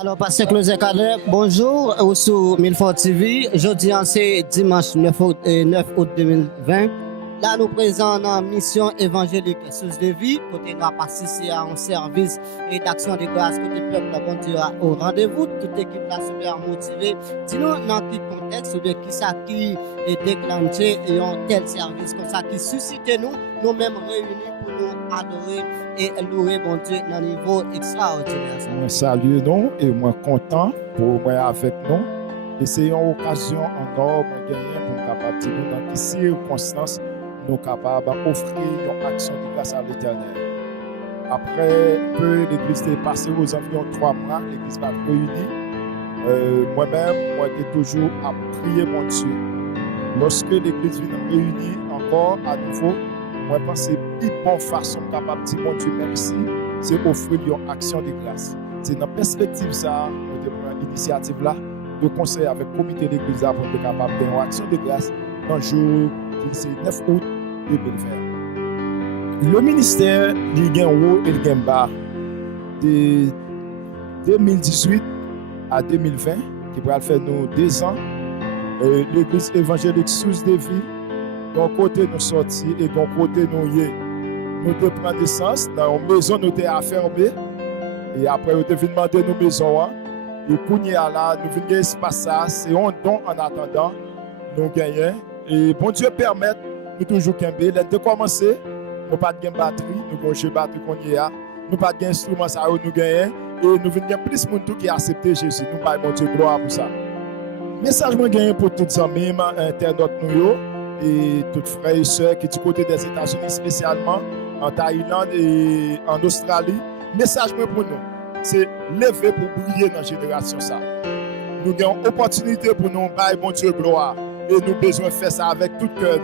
Alors, Pasteur Closet Kader, bonjour, sur Milford TV. Jeudi, c'est dimanche 9 août 2020. Là, nous présentons dans la mission évangélique Source de vie, côté nous participer à un service et d'action de grâce, côté peuple de bon Dieu au rendez-vous. Toute équipe là super motivée. Dis-nous dans quel contexte, ou bien qui ça qui est déclenché et un tel service comme ça qui suscite nous-mêmes réunis pour nous adorer et louer bon Dieu dans un niveau extraordinaire. Moi salue nous et moi content pour moi avec nous. Et c'est une occasion en or pour gagner pour nous capables de nous dans quelles circonstances nous capables d'offrir une action de grâce à l'Éternel. Après que l'église est passée aux environs 3 mois, l'église va réunie. Moi-même, moi j'ai toujours à prier mon Dieu. Lorsque l'église vient réunie encore à nouveau, moi pense que c'est une bonne façon capable de dire mon Dieu merci, c'est offrir une action de grâce. C'est dans la perspective ça, nous prenons l'initiative là, de conseil avec le comité de l'église pour être capable de faire une action de grâce dans le jour qui est 9 août 2020. Le ministère, il y a un haut et il y a un bas de 2018 à 2020, qui va faire nous 2 ans. L'église évangélique Source de vie, d'un côté nous sortis et d'un côté nous te prendre naissance dans une maison nous te affermé et après nous te venons demander nos maisons et pour nous là nous venons gagner espace ça c'est un don en attendant nous gagner et bon Dieu permet nous toujours camper là de commencer nous pas de batterie nous goncher batterie qu'on y a nous pas de instrument ça nous gagner et nous venons plus de monde qui accepter Jésus nous pas bon Dieu gloire pour ça message moi gagner pour tous les amis internautes nous et toutes frères et sœurs qui du côté des États-Unis spécialement en Thaïlande et en Australie. Message pour nous, c'est lever pour briller dans la génération ça. Nous avons une opportunité pour nous bailler bon Dieu gloire et nous avons besoin de faire ça avec tout cœur.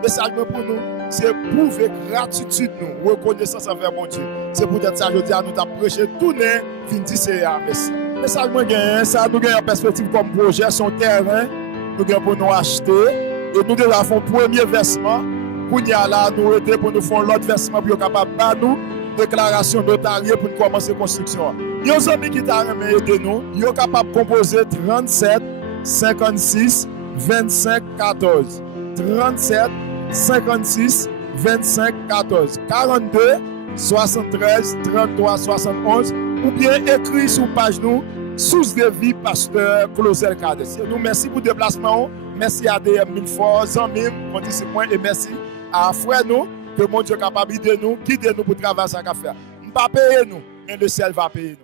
Message pour nous, c'est prouver gratitude nous, reconnaissance envers bon Dieu. C'est pour dire ça je dis à nous t'approcher tout ne fin dire c'est merci. Message moi gagne ça nous avons en perspective comme projet son terrain, nous avons pour nous acheter et nous déjà fait un premier versement. Pour nous là, nous étions pour nous faire l'autre versement pour être capable de nous déclaration notariée pour commencer la construction. Il y a des amis qui t'ont aidé nous, ils sont capables de composer 37 56 25 14. 37 56 25 14. 42 73 33 71 ou bien écrit sur page nous Source de vie Pasteur Closet Kader. Nous merci pour le déplacement. Merci à DM Milford, Zamim, on dit ce point et merci à frère nous que mon Dieu est capable de nous, guider nous pour travailler ça qu'à faire. Nous ne pas payer nous, mais le ciel va payer nous.